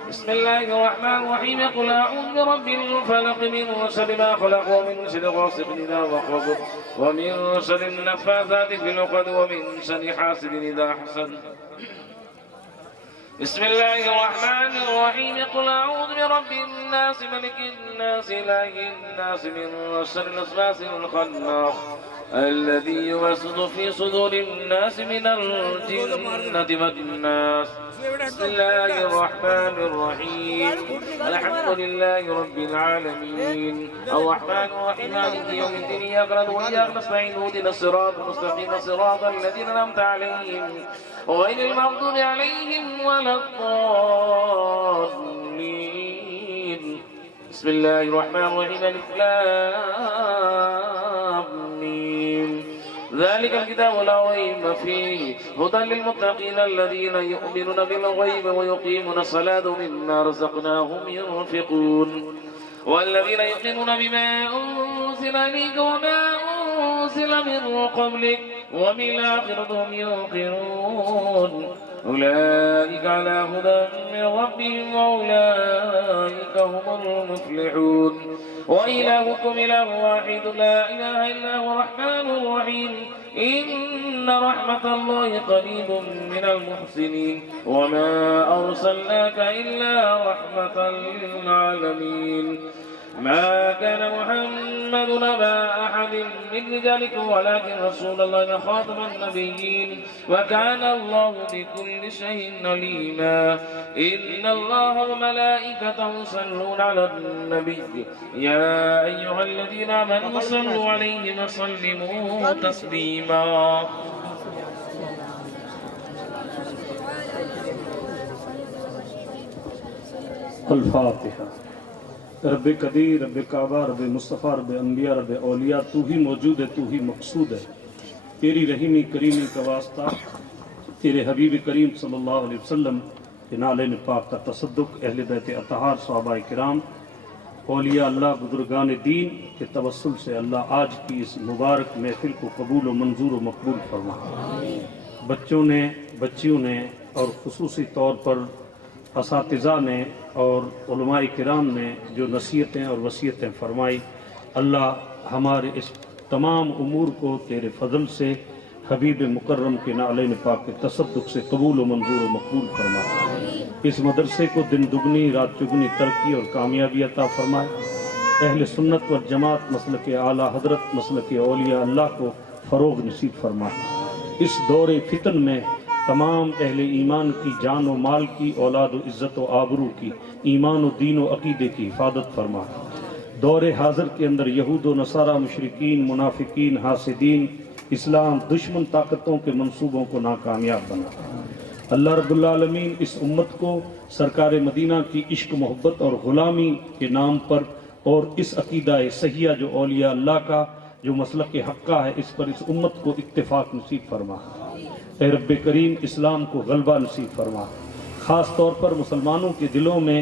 بسم الله الرحمن الرحيم قل أعوذ برب الفلق من شر ما خلق ومن شر غاسق إذا وقب ومن شر النفاثات في العقد ومن شر حاسد إذا حسد. بسم الله الرحمن الرحيم قل أعوذ برب الناس ملك الناس إله الناس من شر الوسواس الخناس الذي يوسوس في صدور الناس من الجنة والناس. بسم الله الرحمن الرحيم الحمد لله رب العالمين الرحمن الرحيم مالك يوم الدين إياك نعبد وإياك نستعين اهدنا الصراط المستقيم صراط الذين أنعمت عليهم غير المغضوب عليهم ولا الضالين. بسم الله الرحمن الرحيم الف لام ميم ذلك الكتاب لا ريب فيه هدى للمتقين الذين يؤمنون بالغيب ويقيمون الصلاة ومما رزقناهم ينفقون والذين يؤمنون بما أنزل إليك وما أنزل من قبلك وبالآخرة هم يوقنون أولئك على هدى من ربهم وأولئك هم المفلحون. وإلهكم إله واحد لا إله إلا هو الرحمن الرحيم إن رحمة الله قريب من المحسنين وما أرسلناك إلا رحمة للعالمين. ما كان محمد أبا أحد من رجالكم ولكن رسول الله خاتم النبيين وكان الله بكل شيء عليما. إن الله وملائكته يصلون على النبي يا أيها الذين آمنوا صلوا عليه وسلموا تسليما. الفاتحہ. رب قدیر رب کعبہ رب مصطفیٰ رب انبیاء رب اولیاء تو ہی موجود ہے تو ہی مقصود ہے. تیری رحیمی کریمی کا واسطہ تیرے حبیب کریم صلی اللہ علیہ وسلم کے نالین پاک کا تصدق اہل بیت اطہار صحابہ کرام اولیاء اللہ بزرگان دین کے توسل سے اللہ آج کی اس مبارک محفل کو قبول و منظور و مقبول فرما. بچوں نے بچیوں نے اور خصوصی طور پر اساتذہ نے اور علماء کرام نے جو نصیحتیں اور وصیتیں فرمائی اللہ ہمارے اس تمام امور کو تیرے فضل سے حبیب مکرم کے نعلین پاک کے تصدق سے قبول و منظور و مقبول فرما. اس مدرسے کو دن دگنی رات چگنی ترقی اور کامیابی عطا فرمائے. اہل سنت و جماعت مسلک اعلیٰ حضرت مسلک اولیاء اللہ کو فروغ نصیب فرمائے. اس دور فتن میں تمام اہل ایمان کی جان و مال کی اولاد و عزت و آبرو کی ایمان و دین و عقیدے کی حفاظت فرما. دور حاضر کے اندر یہود و نصارہ مشرکین منافقین حاسدین اسلام دشمن طاقتوں کے منصوبوں کو ناکامیاب بنا. اللہ رب العالمین اس امت کو سرکار مدینہ کی عشق محبت اور غلامی کے نام پر اور اس عقیدہ صحیحہ جو اولیاء اللہ کا جو مسلک حقہ ہے اس پر اس امت کو اتفاق نصیب فرما. اے رب کریم اسلام کو غلبہ نصیب فرما. خاص طور پر مسلمانوں کے دلوں میں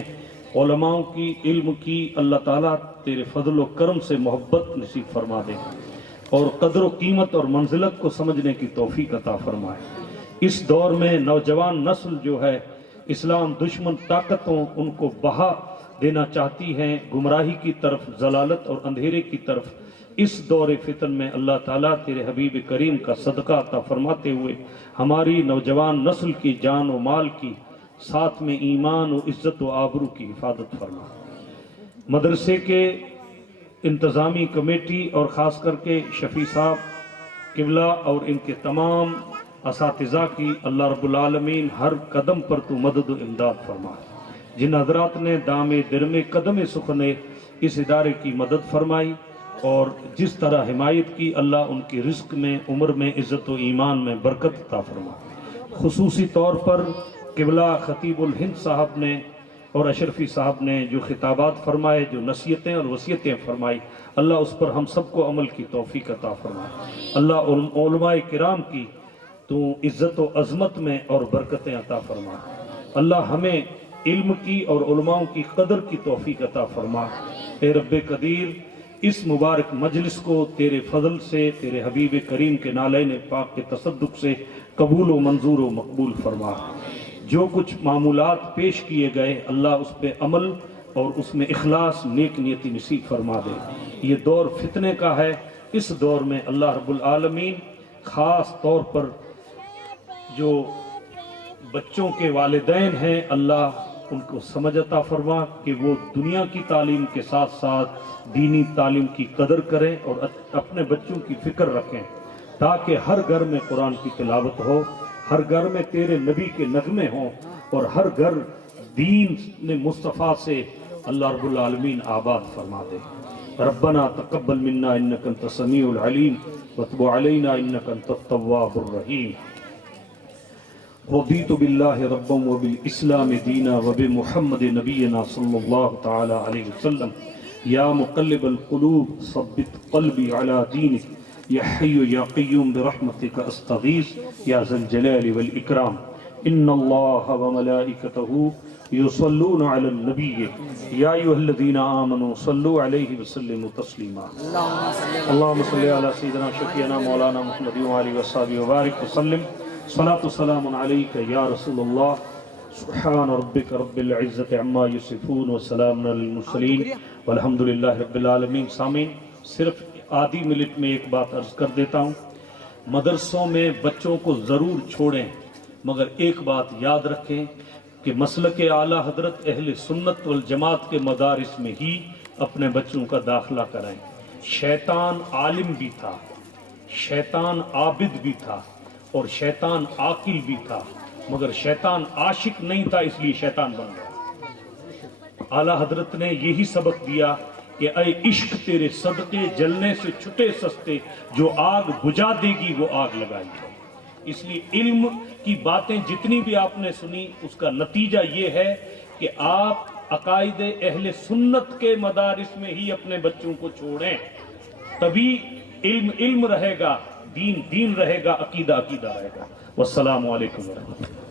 علماء کی علم کی اللہ تعالیٰ تیرے فضل و کرم سے محبت نصیب فرما دے اور قدر و قیمت اور منزلت کو سمجھنے کی توفیق عطا فرمائے. اس دور میں نوجوان نسل جو ہے اسلام دشمن طاقتوں ان کو بہا دینا چاہتی ہیں گمراہی کی طرف، ضلالت اور اندھیرے کی طرف۔ اس دور فتن میں اللہ تعالیٰ تیرے حبیب کریم کا صدقہ عطا فرماتے ہوئے ہماری نوجوان نسل کی جان و مال کی، ساتھ میں ایمان و عزت و آبرو کی حفاظت فرما۔ مدرسے کے انتظامی کمیٹی اور خاص کر کے شفیع صاحب قبلہ اور ان کے تمام اساتذہ کی اللہ رب العالمین ہر قدم پر تو مدد و امداد فرما۔ جن حضرات نے دام درم قدم سخنے اس ادارے کی مدد فرمائی اور جس طرح حمایت کی، اللہ ان کی رزق میں، عمر میں، عزت و ایمان میں برکت عطا فرما۔ خصوصی طور پر قبلہ خطیب الہند صاحب نے اور اشرفی صاحب نے جو خطابات فرمائے، جو نصیحتیں اور وصیتیں فرمائی، اللہ اس پر ہم سب کو عمل کی توفیق عطا فرما۔ اللہ علماء کرام کی تو عزت و عظمت میں اور برکتیں عطا فرما۔ اللہ ہمیں علم کی اور علماء کی قدر کی توفیق عطا فرما۔ اے رب قدیر، اس مبارک مجلس کو تیرے فضل سے، تیرے حبیب کریم کے نالین پاک کے تصدق سے قبول و منظور و مقبول فرما۔ جو کچھ معمولات پیش کیے گئے، اللہ اس پہ عمل اور اس میں اخلاص، نیک نیتی نصیب فرما دے۔ یہ دور فتنے کا ہے، اس دور میں اللہ رب العالمین خاص طور پر جو بچوں کے والدین ہیں، اللہ ان کو سمجھ عطا فرما کہ وہ دنیا کی تعلیم کے ساتھ ساتھ دینی تعلیم کی قدر کریں اور اپنے بچوں کی فکر رکھیں، تاکہ ہر گھر میں قرآن کی تلاوت ہو، ہر گھر میں تیرے نبی کے نغمے ہوں، اور ہر گھر دین مصطفیٰ سے اللہ رب العالمین آباد فرما دے۔ ربنا تقبل منا انک انت السمیع العلیم وتب علینا انک انت التواب الرحیم۔ رضیت باللہ ربا وبالاسلام دینا وبمحمد نبینا صلی اللہ تعالی علیہ وسلم۔ یا مقلب القلوب ثبت قلبی علی دینک، یا حی یا قیوم برحمتک استغیث یا ذا الجلال والاکرام۔ ان اللہ وملائکتہ یصلون علی النبی یا ایھا الذین آمنوا صلوا علیہ وسلموا تسلیما۔ اللہم صلی علی سیدنا شفیعنا مولانا محمد وآلہ وصحبہ وبارک وسلم۔ صلاۃ السلام علیک یا رسول اللہ۔ سبحان ربک رب العزت عما یصفون وسلام علی المرسلین والحمد للہ رب العالمین۔ سامعین، صرف آدھی منٹ میں ایک بات عرض کر دیتا ہوں۔ مدرسوں میں بچوں کو ضرور چھوڑیں، مگر ایک بات یاد رکھیں کہ مسلک اعلیٰ حضرت اہل سنت والجماعت کے مدارس میں ہی اپنے بچوں کا داخلہ کرائیں۔ شیطان عالم بھی تھا، شیطان عابد بھی تھا، اور شیطان عاقل بھی تھا، مگر شیطان عاشق نہیں تھا، اس لیے شیطان بن گیا۔ اعلیٰ حضرت نے یہی سبق دیا کہ اے عشق تیرے صدقے جلنے سے چھٹے سستے، جو آگ بجھا دے گی وہ آگ لگائے گی۔ اس لیے علم کی باتیں جتنی بھی آپ نے سنی، اس کا نتیجہ یہ ہے کہ آپ عقائد اہل سنت کے مدارس میں ہی اپنے بچوں کو چھوڑیں، تبھی علم علم رہے گا، دین دین رہے گا، عقیدہ عقیدہ رہے گا۔ والسلام علیکم ورحمۃ اللہ۔